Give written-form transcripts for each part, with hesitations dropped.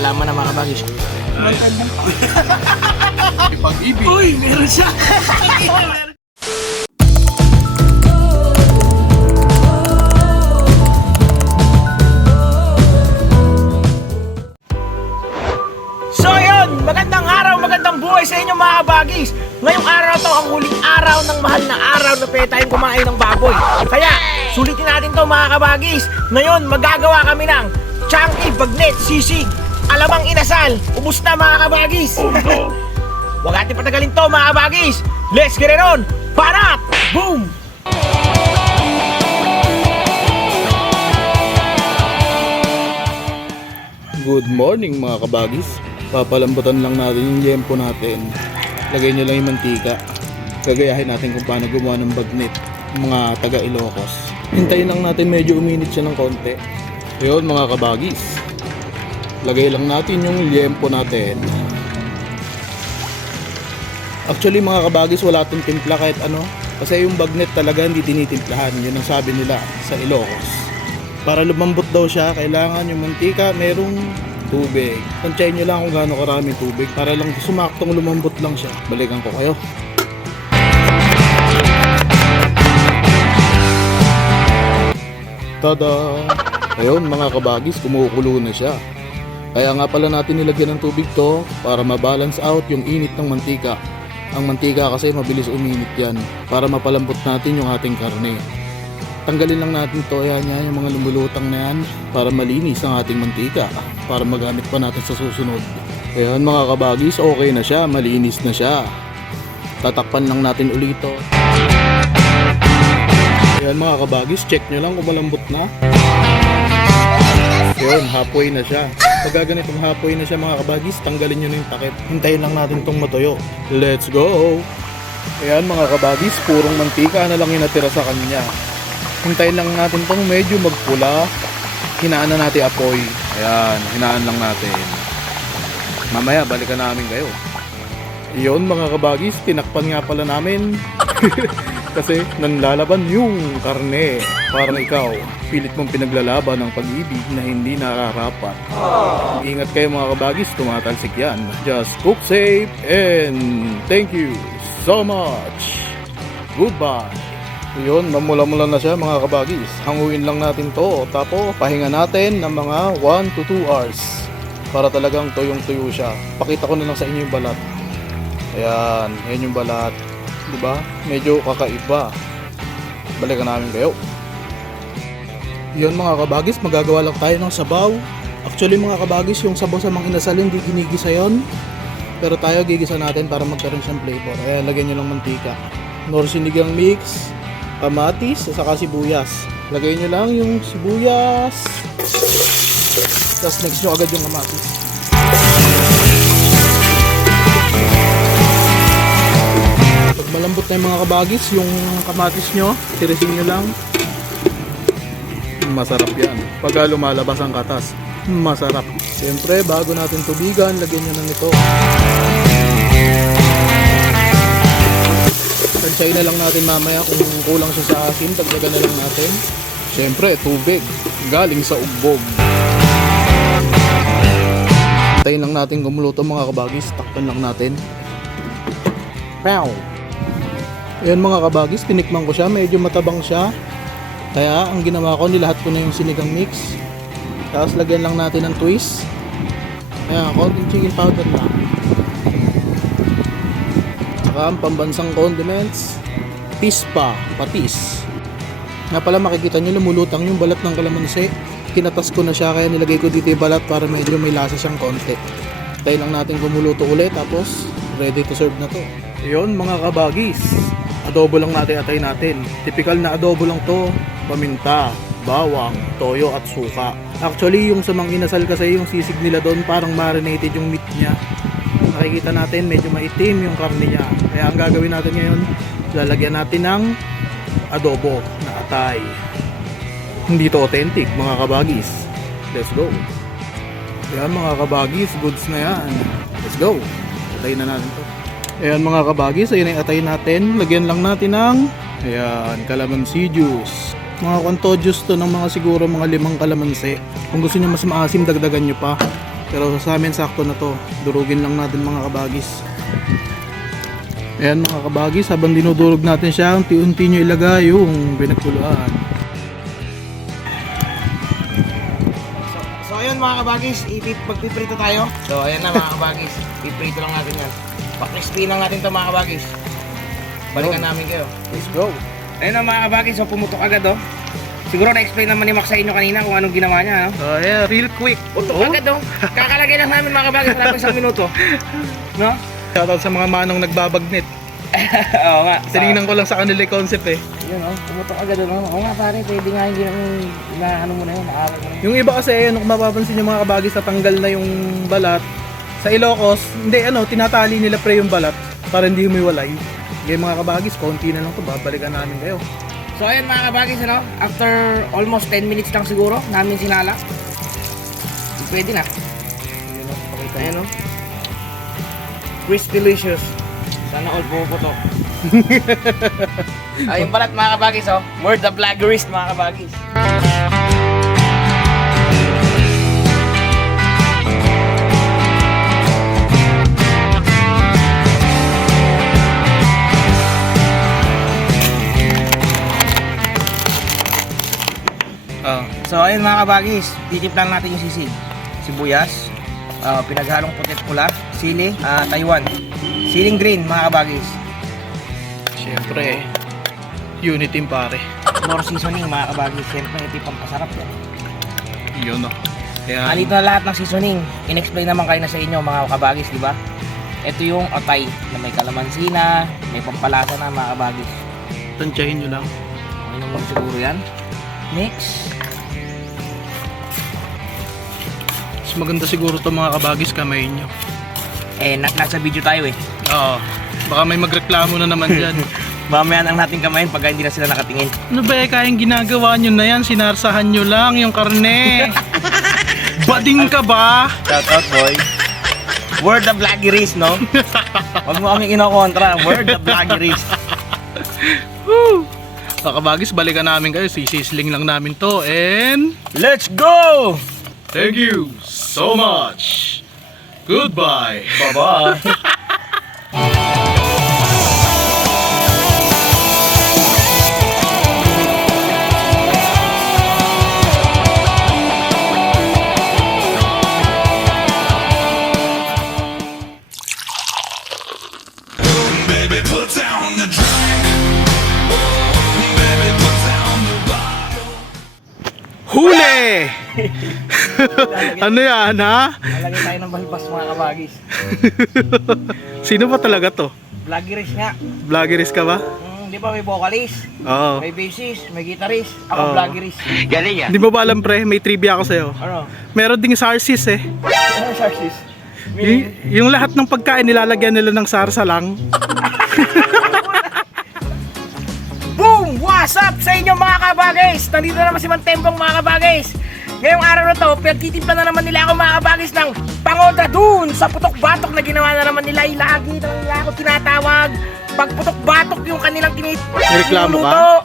kaalaman na mga kabagis. Pag-ibig. Uy, meron siya! So yun, magandang araw, magandang buhay sa inyo mga kabagis. Ngayong araw to ang huling araw ng mahal na araw na pwede tayong kumain ng baboy. Kaya, sulitin natin to mga kabagis. Ngayon, magagawa kami ng chunky bagnet sisig, alamang inasal. Ubus na mga kabagis. Huwag natin patagalin to mga kabagis. Let's get it on! Parat! Boom! Good morning mga kabagis. Papalambutan lang natin yung liempo natin. Lagay nyo lang yung mantika. Gagayahin natin kung paano gumawa ng bagnet, mga taga Ilocos. Hintayin lang natin medyo uminit siya ng konti. Ayun mga kabagis, lagay lang natin yung liempo natin. Actually mga kabagis, wala itong timpla kahit ano. Kasi yung bagnet talaga hindi tinitimplahan. Yun ang sabi nila sa Ilocos. Para lumambot daw siya, kailangan yung mantika merong tubig. Tansyahin nyo lang kung gaano karaming tubig para lang sumaktong lumambot lang siya. Balikan ko kayo. Tada! Ayun mga kabagis, kumukulo na siya. Kaya nga pala natin nilagyan ng tubig to para ma-balance out yung init ng mantika. Ang mantika kasi mabilis uminit yan para mapalambot natin yung ating karne. Tanggalin lang natin to, yan yung mga lumulutang na yan para malinis ang ating mantika para magamit pa natin sa susunod. Ayan mga kabagis, okay na siya, malinis na siya. Tatakpan lang natin ulit to. Ayan mga kabagis, check nyo lang kung malambot na. Ayan, halfway na siya. Pag ganitong halfway na siya mga kabagis, tanggalin nyo na yung takip. Hintayin lang natin itong matuyo. Let's go! Ayan mga kabagis, purong mantika na lang yung natira sa kanya. Hintayin lang natin itong medyo magpula. Hinaan na natin apoy. Ayan, hinaan lang natin. Mamaya balikan namin kayo. Iyon mga kabagis, tinakpan nga pala namin. Kasi nanlalaban yung karne. Parang ikaw, pilit mong pinaglalaban ng pag-ibig na hindi nakarapat. Ingat kayo mga kabagis, tumatalsik yan. Just cook safe and thank you so much. Goodbye. Yun, mamula-mula na siya mga kabagis. Hanguin lang natin to, tapos pahinga natin ng mga 1 to 2 hours para talagang tuyong-tuyo siya. Pakita ko na lang sa inyo yung balat. Ayan, yan yung balat. Diba? Medyo kakaiba. Balikan namin kayo. Yun mga kabagis, magagawa lang tayo ng sabaw. Actually mga kabagis, yung sabaw sa mga inasal hindi ginigisa yon. Pero tayo gigisa natin para magkaroon siyang flavor. Ayan, lagyan nyo lang mantika. Nor sinigang mix, kamatis, at saka sibuyas. Lagay nyo lang yung sibuyas. Tapos next nyo agad yung kamatis. Pag malambot na yung mga kabagis, yung kamatis nyo, tirisin nyo lang. Masarap yan. Pagka lumalabas ang katas, masarap. Siyempre, bago natin tubigan, lagyan nyo na nito. Tansyahin na lang natin mamaya kung kulang siya sa asin, dagdagan na lang natin. Siyempre, tubig galing sa ugbog. Hintayin lang natin gumuluto mga kabagis, takpan lang natin. Pow! Ayan mga kabagis, tinikman ko siya, medyo matabang siya. Kaya ang ginawa ko, nilahat ko na yung sinigang mix. Tapos lagyan lang natin ng twist. Ayan, konting chicken powder lang. Saka ang pambansang condiments, pispa, patis. Nga pala makikita nyo lumulutang yung balat ng kalamansi. Kinatas ko na siya kaya nilagay ko dito yung balat para medyo may lasa siyang konti. Tayo lang natin gumuluto ulit tapos ready to serve na to. Yun mga kabagis, adobo lang natin atay natin. Typical na adobo lang to, paminta, bawang, toyo at suka. Actually yung sa mga inasal kasi yung sisig nila doon parang marinated yung meat niya. Nakikita natin medyo maitim yung karne niya. Kaya ang gagawin natin ngayon, lalagyan natin ng adobo na atay. Hindi to authentic mga kabagis. Let's go. Ayan mga kabagis, goods na yan. Let's go. Atayin na natin to. Ayan mga kabagis, ayan yung atay natin. Lagyan lang natin ng ayan, calamansi juice. Mga kanto juice to ng mga siguro mga 5 kalamansi. Kung gusto niyo mas maasim, dagdagan nyo pa. Pero sa amin sakto na to. Durugin lang natin mga kabagis. Ayan mga kabagis, habang dinudurog natin siya, unti-unti nyo ilagay yung pinagkuluan. So ayun mga kabagis, magpiprito tayo. So ayan na mga kabagis, piprito lang natin yan. Pa-crispy lang natin to mga kabagis. Balikan namin kayo. Let's go! Ayun na mga kabagis, so pumutok agad oh. Siguro na-explain naman ni Max sa inyo kanina kung anong ginawa niya, no? So yeah, real quick. Putok agad oh. Kakalagay lang namin mga kabagis, wala pa isang minuto. No? Shoutout sa mga manong nagbabagnet. Oo nga. Tinignan ko lang sa kanila yung concept eh. Yun oh, pumutok agad oh. Oo nga pare, pwede nga hindi na ano mo na yun, nakawin mo na yun. Yung iba kasi, kung mapapansin yung mga kabagis, natanggal na yung balat. Sa Ilocos, hindi tinatali nila pre yung balat para hindi humiwalay. Kaya mga kabagis, konti na lang to, babalikan namin kayo. So ayan mga kabagis, after almost 10 minutes lang siguro namin sinala. Pwede na. Ayan o. Crispy delicious. Sana all puputok. Ayun balat mga kabagis oh. Word the vloggerist mga kabagis. So ayun mga kabagis, titimplan natin yung sisig, sibuyas, pinaghalong putit pula, sili, Taiwan, siling green mga kabagis, Siyempre, unit team pare. nor seasoning mga kabagis, siyempre ito yung pampasarap yan. Yun o. Kaya, Alito na lahat ng seasoning, in-explain naman kayo na sa inyo mga kabagis, di ba? Ito yung atay na may kalamansi na, may pampalasa na mga kabagis. tansyahin nyo lang. Okay naman siguro yan. Next. Mas maganda siguro to mga kabagis, kamay nyo. Nasa video tayo eh. Oo. Baka may magreklamo na naman dyan. Mamaya lang natin kamayin pag hindi na sila nakatingin. Ano ba kayang ginagawa nyo na yan? Sinarsahan nyo lang yung karne. Bading ka ba? Shout out boy. Word the vloggerist, no? Huwag mo kaming inokontra. Word the vloggerist. Woo! Mga kabagis, balikan namin kayo. Sisisling lang namin to and... Let's go! Thank you so much. Goodbye. Bye-bye. Baby, put down the drink. Baby, put down the bottle. Huli! Ano yan, ha? Malagay tayo ng balbas mga kabagis. Sino ba talaga to? Vloggerist nga. Vloggerist ka ba? Di ba may vocalist, Oo. may bassist, may guitarist. Ako Oo. vloggerist. Galing yan. Di mo ba alam pre, may trivia ako sa'yo. Ano? Meron ding sarsis eh. Ano sarsis? Yung lahat ng pagkain nilalagyan nila ng sarsa lang. Boom! What's up sa inyo mga kabagis? Nandito naman si Mantembong mga kabagis. Ngayong araw na to, pinagtitimpla na naman nila ako mga kabagis ng pangontra dun sa putok-batok na ginawa na naman nila. Lagi na nila ako tinatawag. Pag putok-batok yung kanilang May reklamo ka?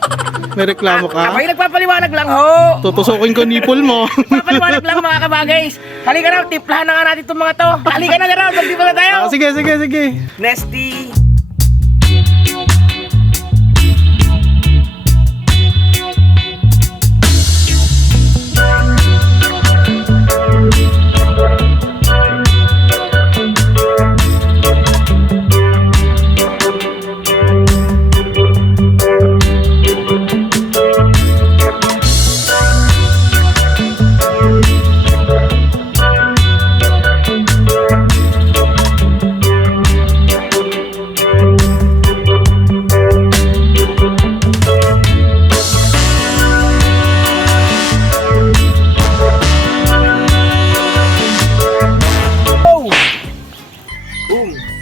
May reklamo ka? Abay, nagpapaliwanag lang ho. Tutusukin ko nipple mo. Papaliwanag lang mga kabagis. Halika raw, timplahan na nga natin itong mga to. Halika na raw, magtimpla na tayo. Sige. Nesty.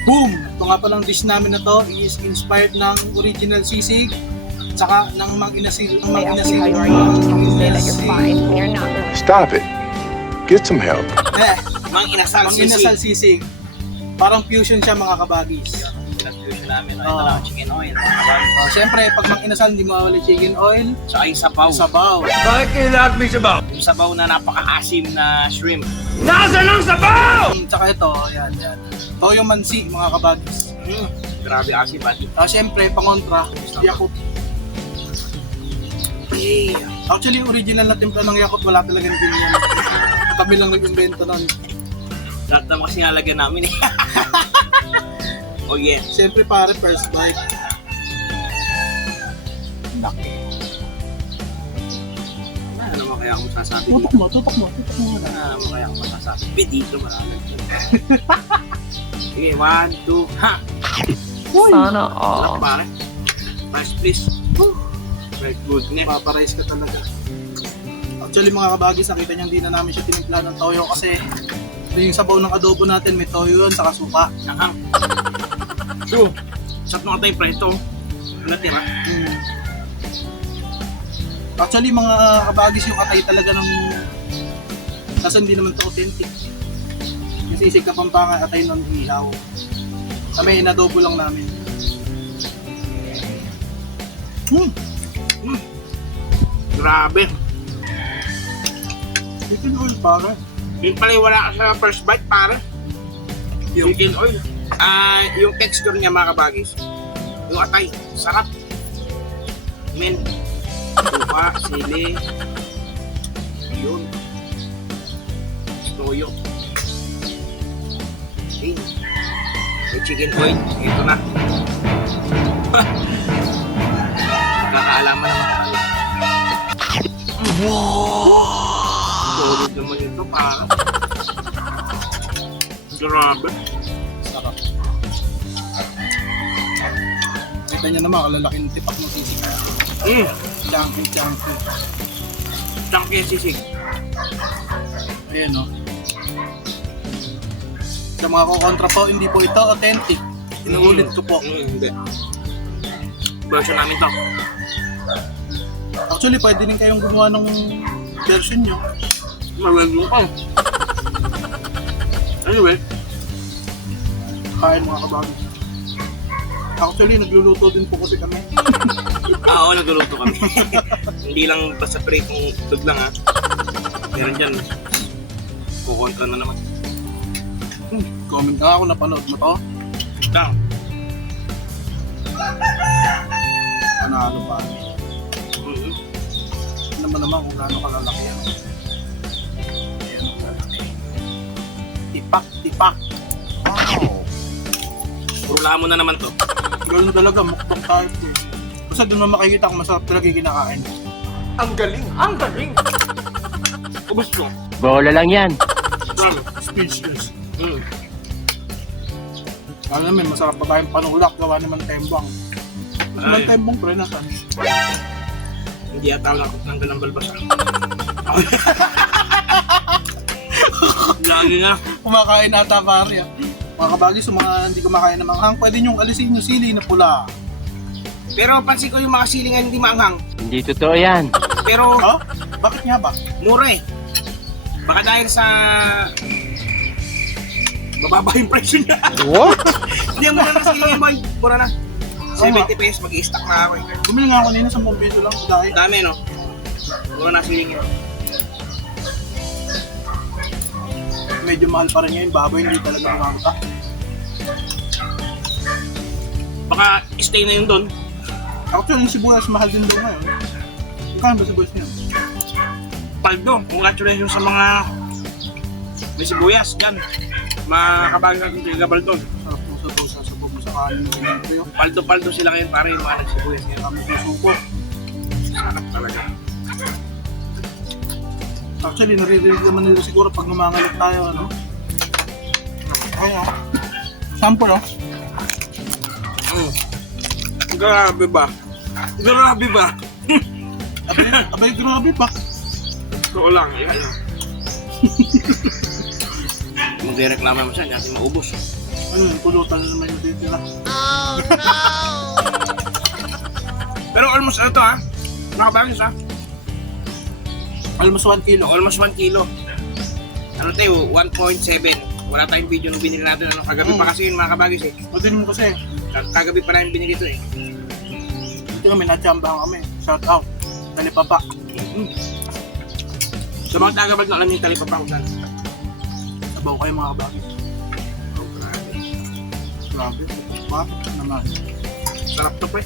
Boom! Ito nga palang dish namin na to is inspired ng original sisig tsaka ng Mang Inasil. They ask you how you are, you say that you're fine when you're not. Stop it. Get some help. Mang inasal Mang Inasal sisig. Parang fusion siya mga kabagis. Pinag-fusion namin. Ito Oo. lang, chicken oil. Mga kabagis. Siyempre, pag mang-inasal, hindi mawawala chicken oil, Tsaka yung sabaw. sabaw. Yung sabaw na napaka-asim na shrimp. Tsaka ito, yan. Toyo mansi mga kabagis. Grabe asim, buddy. Siyempre, pangontra, Yakult. Actually, yung original na timpla ng Yakult, wala talagang ganyan. Kami lang nag-invento nun. Lahat naman kasi nalagyan namin eh. Oh yeah. Siyempre pare, first bite. Laki. Ano naman kaya ako masasabi Tutok dito? mo na. Ano naman kaya ako masasabi? Dito marami. Sige, 1, 2, ha! Sana Sarap all. pare. Rice please. Very good ne. Paparize ka talaga. Actually mga kabagis, nakita niyo hindi na namin siya tinimpla ng toyo kasi yung sabaw ng adobo natin, may toyo yun, saka suka. Nanghang. So, shot mga tayo preto. Ano natira? Actually mga kabagis, yung atay talaga ng kasi hindi naman to authentic. Yung sisig Kapampangan atay ng ihaw. Kami inadobo lang namin. Grabe. Chicken oil pare. Yung pala yung wala ka sa first bite pare. Yung chicken oil. Yung texture niya mga kabagis. Yung atay, sarap. Men, suka, sili. Yun. Toyo. Okay. May chicken oil. Ito na. Kakaalaman naman tayo. Solid naman ito para. Grabe. Sarap. Kita nyo naman, kalalaking tipak ng sisig. Chunky. Chunky yung sisig. Ayan o. Sa mga kukontra po, hindi po ito authentic. Inuulit ko po. Hindi. Version namin to. Actually, pwede din kayong gumawa ng version nyo. Malagyan ko. Anyway, Kain mga kabagis. Actually, nagluluto din po kasi kami. oo, nagluluto kami. Hindi lang basta pritong itlog lang ha. Meron dyan. Kukontra na naman. Comment nga ako, napanood mo to. Lang. Panalo pa. Mhm. Alam mo naman kung gaano kalalaki yan. Ayan ang lalaki. Tipak. Purulahan mo na naman to. Ganun talaga, mukbang tayo. Basta doon mo makikita kung masarap talaga yung kinakain. Ang galing! Ubus ko. Bola lang yan. Grabe. Speechless. Mm. Alam namin, masarap pa tayong panulak, gawa naman tembang. Mas naman Ay. tembang pre, nasan? Hindi yata ako nakatanggal ng balbasa. Lagi na. Kumakain ata pare. Mga kabagis, yung mga hindi kumakain ng manghang, pwede nyong alisin yung sili na pula. Pero pansin ko yung mga silingan hindi maanghang. Hindi totoo yan. Pero Oh? Bakit nga ba? mura eh. Baka dahil sa mababa yung presyo niya. What? Hindi mo na ng silingan boy. Mura na. 70 pesos mag-i-stock na ako eh. Bumili nga ako nila sa 10 piso lang. Dahil Dami no? Mura na silingan. medyo mahal pa rin yun. Yung baboy, hindi talaga mangka. Baka stay na yun doon. Actually, yung sibuyas, mahal din daw ngayon. Magkano ba sibuyas niya? Paldo, congratulations sa mga may sibuyas dyan. Makakabagay natin sa Gabaldon. Sarap po sa dosa, sa buong sa kanin ng ganyan ko. Paldo-paldo sila ngayon para yung mga nagsibuyas ngayon. Kami susuko. Sarap talaga. Actually, naririnig naman nila siguro pag numangalit tayo, ano? Ayun, sample, oh. Grabe ba? Grabe ba? Abay, grabe pa. Totoo lang. Yan. Magre-reklamo mo siya, hindi natin maubos. Ano yun, pulutan na naman yung titira. Pero almost ano to ha? Nakabagis ha? Almost 1 kilo. Almost 1 kilo. Ano tayo? 1.7. 1.8 Wala tayong video nung binili natin. Ano, kagabi pa kasi yun mga kabagis eh. Pagdating mo kasi, Kagabi pa namin binili ito eh. dito kami, natsambahan kami. Shout out. Talipapa. Sa mga tagabag na alam yung talipapa ko saan. Sabaw kayo mga kabagis. Grabe. Bakit naman? Sarap to pre.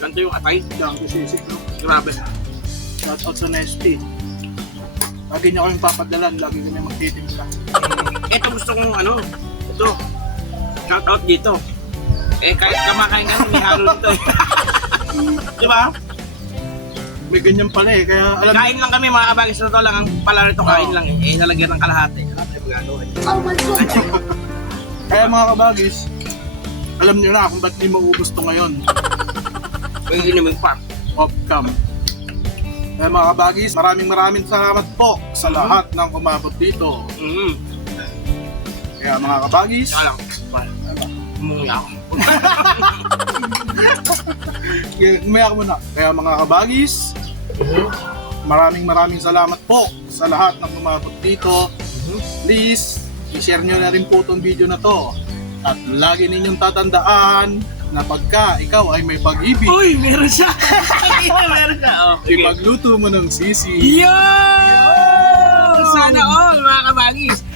Ganito yung atay. Diyan ko sisik, no? Grabe. Shout out sa Nesty. Lagi niyo kayong papadalan, lagi kami magtitimla. Ito gusto kong ano. Ito. Shout out dito. Eh kahit kamakain ka may halo dito eh. Diba? May ganyan pala eh, kaya alam Kain lang kami mga kabagis na to lang. Ang pala nito kain lang eh. Eh nalagyan ng kalahati. Ay magagawin. Kaya mga kabagis, alam niyo na kung ba't di maubos to ngayon. May inumin pa. Off-cam. Kaya mga kabagis, maraming salamat po sa lahat ng umabot dito. Kaya mga kabagis, Saka lang. Umuwi ako. umayak mo na. Kaya mga kabagis, maraming salamat po sa lahat ng umabot dito. Please, i-share nyo na rin po itong video na to. At lagi ninyong tatandaan na pagka ikaw ay may pag-ibig, Uy! Meron siya! Meron siya! Oh, sige. ipagluto mo ng sisi. Yo! Sana all mga kabagis!